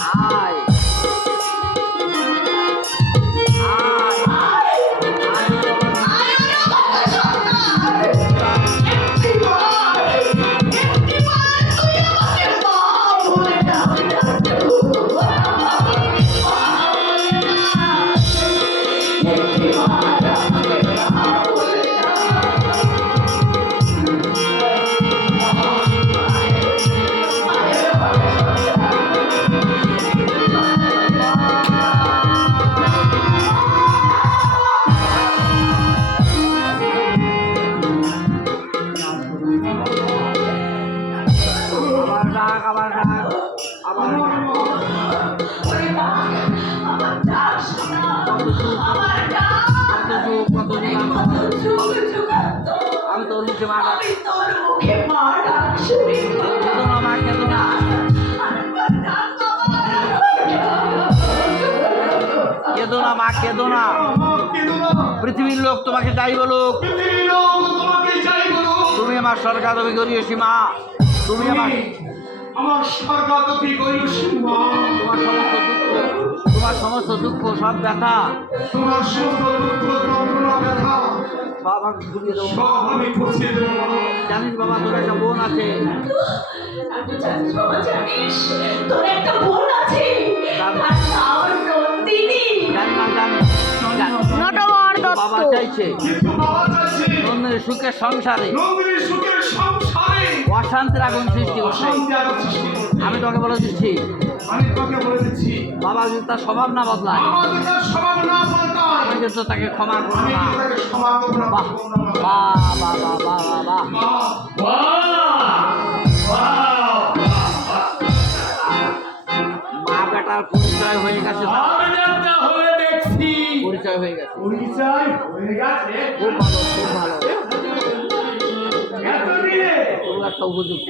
আয় আমি তোর মুখে মা ডাক কেঁদো না মা, কেঁদো না। পৃথিবীর লোক তোমাকে যাই বলুক, তুমি আমার স্বর্গাদপি করিয়েছি মা, তুমি আমার স্বর্গাদপি করিয়েছি মা। তোমার সমস্ত দুঃখ সব ব্যথা, তোমার সমস্ত দুঃখ যন্ত্রণা ব্যথা সব আমি ঘুরিয়ে দেবো, সব আমি ঘুরিয়ে দেবো মা। জানিস বাবা তোর একটা বোন আছে, জানিস তোর একটা বোন আছে, আর নাম নন্দিনী। জানি না জানি বাবা চাইছে নন্দিনীর সুখের সংসারে অশান্তির আগুন সৃষ্টি করছে। আমি তোকে বলে দিচ্ছি বাবা যদি তার স্বভাব না বদলায় আমি কিন্তু তাকে ক্ষমা করবো না। বাহ বাহ বাহ বাহ বাহ মা বেটার পরিচয় হয়ে গেছে, পরিচয় হয়ে গেছে, খুব ভালো খুব ভালো। একটা উপযুক্ত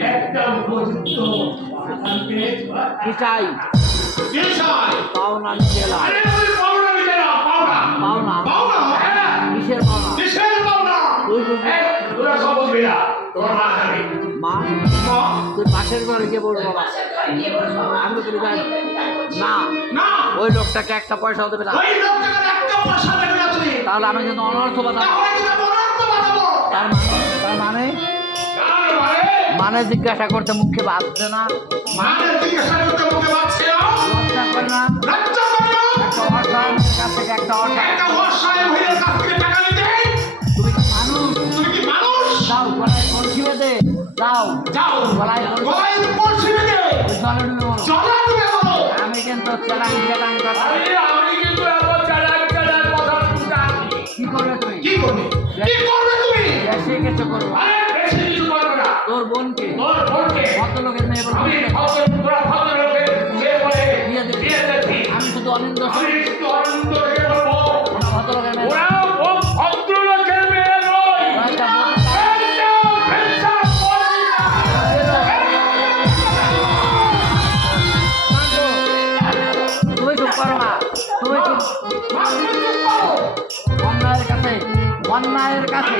কি চাই পাওনা জেলা পাওনা কিসের পাওনা মা তুই পাশের ঘরে গিয়ে বলবো বাবা আমি তো জানি না ওই লোকটাকে একটা পয়সাও দেবে না, তাহলে আমি কিন্তু অনর্থ বাঁধাবো। তার মানে মানে জিজ্ঞাসা করতে মুখে বাঁধছে না, লজ্জা করে না, একটা অসায়ের কাছ থেকে একটা তুমি কি মানুষ যাও গলায় কলসি বেঁধে যাও গলায় কলসি বেঁধে জলে ডুবে বলো আমি কিন্তু চালাং কথা কি করবে তুমি বেশি কিছু করবো তোর বোনকে ভদ্রলোকের মেয়ে আমি শুধু অনিন্দ ভদ্রলোকের মেয়ে তুমি চুপ করো না, তুমি চুপ অন্যায়ের কাছে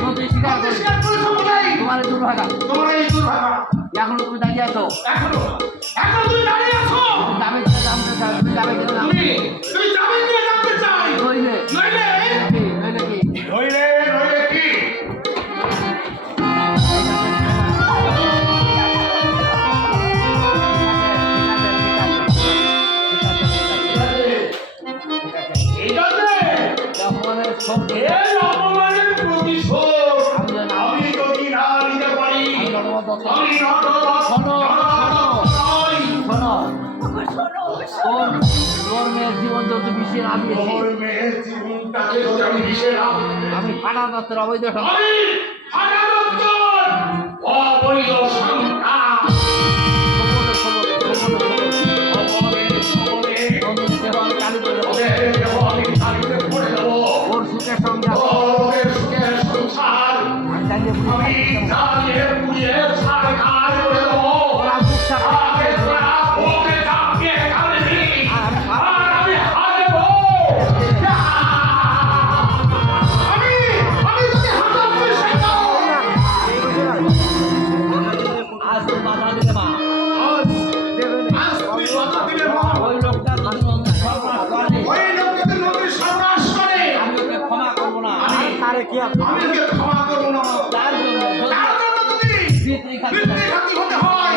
নদী স্বীকার করি তোমার দুর্ভাগা এখনো তুমি দাঁড়িয়ে আছো, যাবে জানতে চাও, তুমি যাবে নইলে কি তোর মেয়ের জীবন যত বিষে নামিয়েছে আমি ফাটা দত্তের অবৈধ ওর সুখের সংসার বাধা দিলে মা ওই লোকটা যদি সর্বনাশ করে ওই লোককে যদি নদীর সর্বনাশ করে আমি ওকে ক্ষমা করবো না। আমি ওকে ক্ষমা করবো না তার জন্য তার জন্য যদি পিতৃঘাতী হতে হয়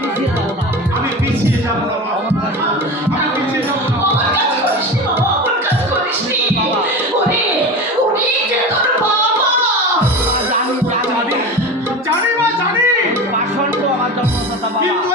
পিছিয়ে যাবো না। আমি পিছিয়ে যাবো না মা। আমি পিছিয়ে যাবো না আমার কাজ করিস নি বাবা, আমার কাজ করিস নি। উনি যে তোর বাবা। জানি জানি জানি মা জানি পাষণ্ড আমার জন্মদাতা বাবা। কিন্তু